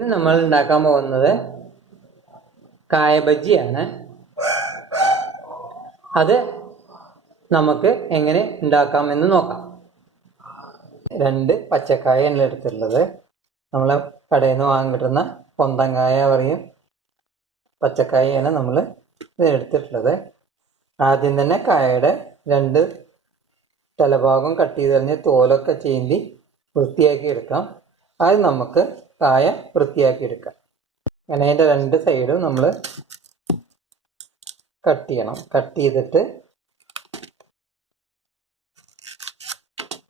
നമ്മൾ ഉണ്ടാക്കാൻ പോകുന്നത് കായ ബജ്ജിയാണ്. അത് നമുക്ക് എങ്ങനെ ഉണ്ടാക്കാമെന്ന് നോക്കാം. 2 പച്ചക്കായാണ് എടുത്തിട്ടുള്ളത്. നമ്മൾ കടയിൽ നിന്ന് വാങ്ങി കിട്ടുന്ന പൊന്തങ്കായ പറയും പച്ചക്കായാണ് നമ്മൾ ഇത് എടുത്തിട്ടുള്ളത്. ആദ്യം തന്നെ കായയുടെ 2 തലഭാഗം കട്ട് ചെയ്ത് കഴിഞ്ഞ് തോലൊക്കെ ചീന്തി വൃത്തിയാക്കി എടുക്കാം. അത് നമുക്ക് കായ വൃത്തിയാക്കി എടുക്കാം. അങ്ങനെ അതിൻ്റെ 2 സൈഡും നമ്മൾ കട്ട് ചെയ്യണം. കട്ട് ചെയ്തിട്ട്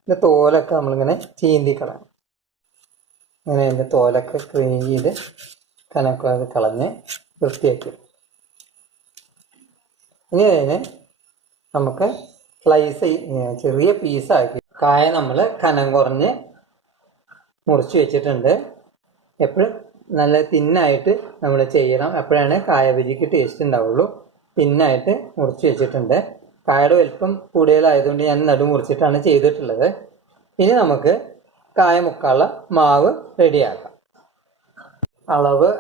ഇതിൻ്റെ തോലൊക്കെ നമ്മളിങ്ങനെ ചീന്തിക്കളയണം. അങ്ങനെ അതിൻ്റെ തോലൊക്കെ ക്ലീൻ ചെയ്ത് കനക്കൊക്കെ കളഞ്ഞ് വൃത്തിയാക്കി. ഇനി അതിന് നമുക്ക് സ്ലൈസ് ചെറിയ പീസാക്കി കായ നമ്മൾ കനം കുറഞ്ഞ് മുറിച്ച് വെച്ചിട്ടുണ്ട്. എപ്പോഴും നല്ല തിന്നായിട്ട് നമ്മൾ ചെയ്യണം. എപ്പോഴാണ് കായ ബജിക്ക് ടേസ്റ്റ് ഉണ്ടാവുള്ളൂ. തിന്നായിട്ട് മുറിച്ച് വെച്ചിട്ടുണ്ട്. കായയുടെ വലിപ്പം കൂടുതലായതുകൊണ്ട് ഞാൻ നടു മുറിച്ചിട്ടാണ് ചെയ്തിട്ടുള്ളത്. ഇനി നമുക്ക് കായ മുക്കാനുള്ള മാവ് റെഡിയാക്കാം. അളവ്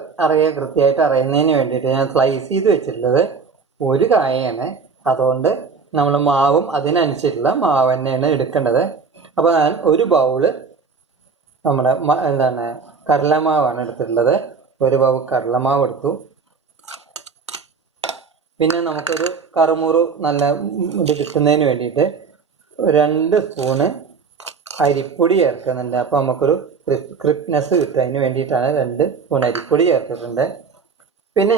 കൃത്യമായിട്ട് അറിയുന്നതിന് വേണ്ടിയിട്ട് ഞാൻ സ്ലൈസ് ചെയ്ത് വെച്ചിട്ടുള്ളത് 1 കായയാണ്. അതുകൊണ്ട് നമ്മൾ മാവും അതിനനുസരിച്ചുള്ള മാവ് തന്നെയാണ് എടുക്കേണ്ടത്. അപ്പോൾ ഞാൻ 1 ബൗള് നമ്മുടെ കടലമാവാണ് എടുത്തിട്ടുള്ളത്. 1 ബൗൾ കടലമാവ് എടുത്തു. പിന്നെ നമുക്കൊരു കറുമുറു നല്ല ഇത് കിട്ടുന്നതിന് വേണ്ടിയിട്ട് 2 സ്പൂണ് അരിപ്പൊടി ചേർക്കുന്നുണ്ട്. അപ്പോൾ നമുക്കൊരു ക്രിസ്പ്നെസ് കിട്ടും. അതിന് വേണ്ടിയിട്ടാണ് 2 സ്പൂൺ അരിപ്പൊടി ചേർത്തിട്ടുണ്ട്. പിന്നെ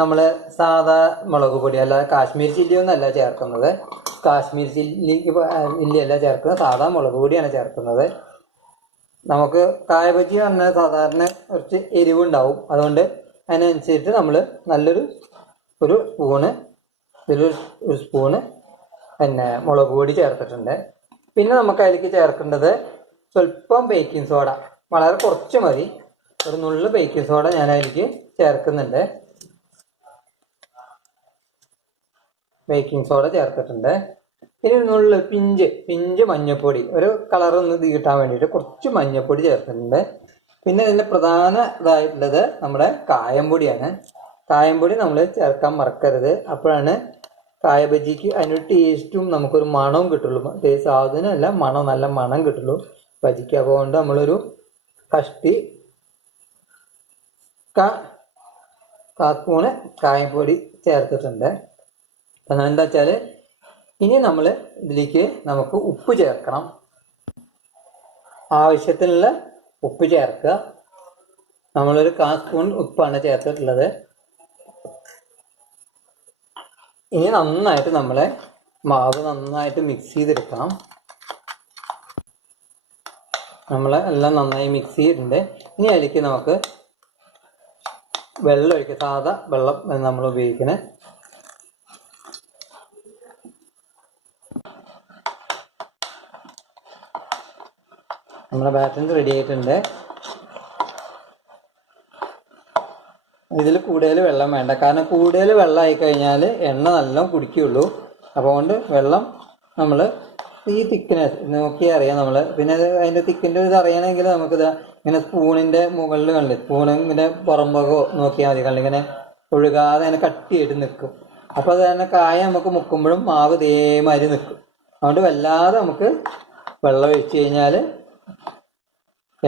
നമ്മൾ സാധാ മുളക് പൊടി, അല്ലാതെ കാശ്മീർ ചില്ലിയൊന്നുമല്ല ചേർക്കുന്നത്. കാശ്മീർ ചില്ലിയല്ല ചേർക്കുന്നത്, സാധാ മുളക് പൊടിയാണ് ചേർക്കുന്നത്. നമുക്ക് കായ ബജ്ജി പറഞ്ഞാൽ സാധാരണ കുറച്ച് എരിവുണ്ടാവും. അതുകൊണ്ട് അതിനനുസരിച്ച് നമ്മൾ ഒരു സ്പൂണ് ഒരു സ്പൂണ് പിന്നെ മുളക് പൊടി ചേർത്തിട്ടുണ്ട്. പിന്നെ നമുക്ക് അതിലേക്ക് ചേർക്കേണ്ടത് സ്വല്പം ബേക്കിംഗ് സോഡ, വളരെ കുറച്ച് മതി. ഒരു നുള്ളു ബേക്കിംഗ് സോഡ ഞാൻ അതിലേക്ക് ചേർക്കുന്നുണ്ട്. ബേക്കിംഗ് സോഡ ചേർത്തിട്ടുണ്ട്. ഇനി നുള്ളു പിഞ്ച് മഞ്ഞൾപ്പൊടി, ഒരു കളറൊന്ന് കിട്ടാൻ വേണ്ടിയിട്ട് കുറച്ച് മഞ്ഞൾപ്പൊടി ചേർത്തിട്ടുണ്ട്. പിന്നെ ഇതിൻ്റെ പ്രധാന ഇതായിട്ടുള്ളത് നമ്മുടെ കായംപൊടിയാണ്. കായംപൊടി നമ്മൾ ചേർക്കാൻ മറക്കരുത്. അപ്പോഴാണ് കായ ബജ്ജിക്ക് അതിനൊരു ടേസ്റ്റും നമുക്കൊരു മണവും കിട്ടുള്ളൂ. ടേസ്റ്റ് സാധനമല്ല, നല്ല മണം കിട്ടുള്ളൂ ബജ്ജിക്ക്. അതുകൊണ്ട് നമ്മളൊരു കഷ്ടി കാസ്പൂണ് കായംപൊടി ചേർത്തിട്ടുണ്ട്. അപ്പം എന്താ വെച്ചാൽ ഇനി നമ്മൾ ഇതിലേക്ക് നമുക്ക് ഉപ്പ് ചേർക്കണം. ആവശ്യത്തിനുള്ള ഉപ്പ് ചേർക്കുക. നമ്മളൊരു 1/4 സ്പൂൺ ഉപ്പാണ് ചേർത്തിട്ടുള്ളത്. ഇനി നന്നായിട്ട് മാവ് നന്നായിട്ട് മിക്സ് ചെയ്തെടുക്കണം. എല്ലാം നന്നായി മിക്സ് ചെയ്തിട്ടുണ്ട്. ഇനി അതിലേക്ക് നമുക്ക് വെള്ളം ഒഴിക്കുക. സാധാ വെള്ളം നമ്മൾ ഉപയോഗിക്കുന്നത്. നമ്മുടെ ബാറ്റർ റെഡി ആയിട്ടുണ്ട്. ഇതിൽ കൂടുതൽ വെള്ളം വേണ്ട. കാരണം കൂടുതൽ വെള്ളമായി കഴിഞ്ഞാൽ എണ്ണ നല്ലോണം കുടിക്കുകയുള്ളൂ. അതുകൊണ്ട് വെള്ളം നമ്മൾ ഈ തിക്നെസ് നോക്കി അറിയാം നമ്മൾ. പിന്നെ അതിൻ്റെ തിക്കിൻ്റെ ഇത് അറിയണമെങ്കിൽ നമുക്കിത് ഇങ്ങനെ സ്പൂണിൻ്റെ മുകളിൽ കണ്ടില്ലേ, സ്പൂണിങ്ങനെ പുറംഭാഗമോ നോക്കിയാൽ മതി. കണ്ടിങ്ങനെ ഒഴുകാതെ അങ്ങനെ കട്ടിയായിട്ട് നിൽക്കും. അപ്പോൾ അത് തന്നെ കായ നമുക്ക് മുക്കുമ്പോഴും മാവ് ഇതേമാതിരി നിൽക്കും. അതുകൊണ്ട് വല്ലാതെ നമുക്ക് വെള്ളം ഒഴിച്ച് കഴിഞ്ഞാൽ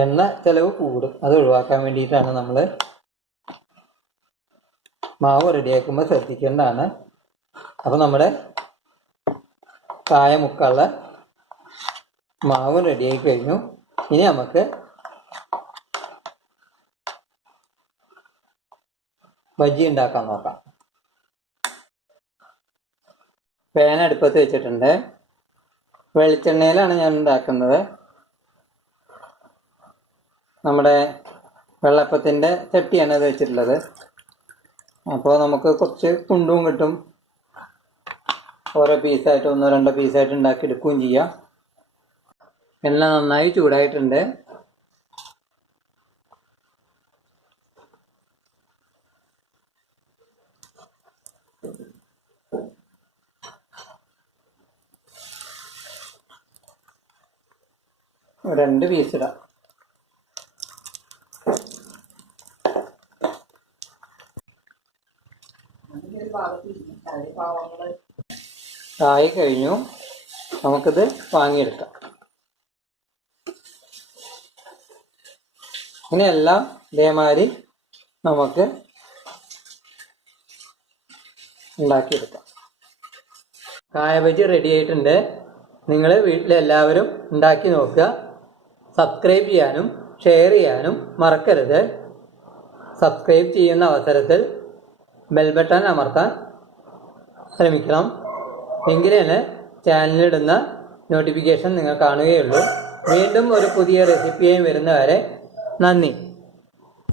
എണ്ണ ചിലവ് കൂടും. അത് ഒഴിവാക്കാൻ വേണ്ടിയിട്ടാണ് നമ്മൾ മാവ് റെഡിയാക്കുമ്പോൾ ശ്രദ്ധിക്കേണ്ടതാണ്. അപ്പോൾ നമ്മുടെ കായ മുക്കാനുള്ള മാവ് റെഡിയായി കഴിഞ്ഞു. ഇനി നമുക്ക് ബജ്ജി ഉണ്ടാക്കാൻ നോക്കാം. പാൻ അടുപ്പത്ത് വെച്ചിട്ടുണ്ട്. വെളിച്ചെണ്ണയിലാണ് ഞാൻ ഉണ്ടാക്കുന്നത്. നമ്മുടെ വെള്ളപ്പത്തിൻ്റെ ചട്ടിയാണ് അത് വെച്ചിട്ടുള്ളത്. അപ്പോൾ നമുക്ക് കുറച്ച് കുണ്ടും കിട്ടും. ഓരോ പീസായിട്ട് 1-2 പീസായിട്ട് ഉണ്ടാക്കി എടുക്കുകയും ചെയ്യാം. എല്ലാം നന്നായി ചൂടായിട്ടുണ്ട്. രണ്ട് പീസ് ഇടാം. ആയി കഴിഞ്ഞു. നമുക്കിത് വാങ്ങിയെടുക്കാം. ഇങ്ങനെയെല്ലാം ഇതേമാതിരി നമുക്ക് ഉണ്ടാക്കിയെടുക്കാം. കായ ബജി റെഡി ആയിട്ടുണ്ട്. നിങ്ങൾ വീട്ടിലെല്ലാവരും ഉണ്ടാക്കി നോക്കുക. സബ്സ്ക്രൈബ് ചെയ്യാനും ഷെയർ ചെയ്യാനും മറക്കരുത്. സബ്സ്ക്രൈബ് ചെയ്യുന്ന അവസരത്തിൽ ബെൽ ബട്ടൺ അമർത്താൻ ശ്രമിക്കണം. എങ്കിലേ ചാനലിലിടുന്ന നോട്ടിഫിക്കേഷൻ നിങ്ങൾ കാണുകയുള്ളൂ. വീണ്ടും ഒരു പുതിയ റെസിപ്പിയായി വരുന്നവരെ നന്ദി.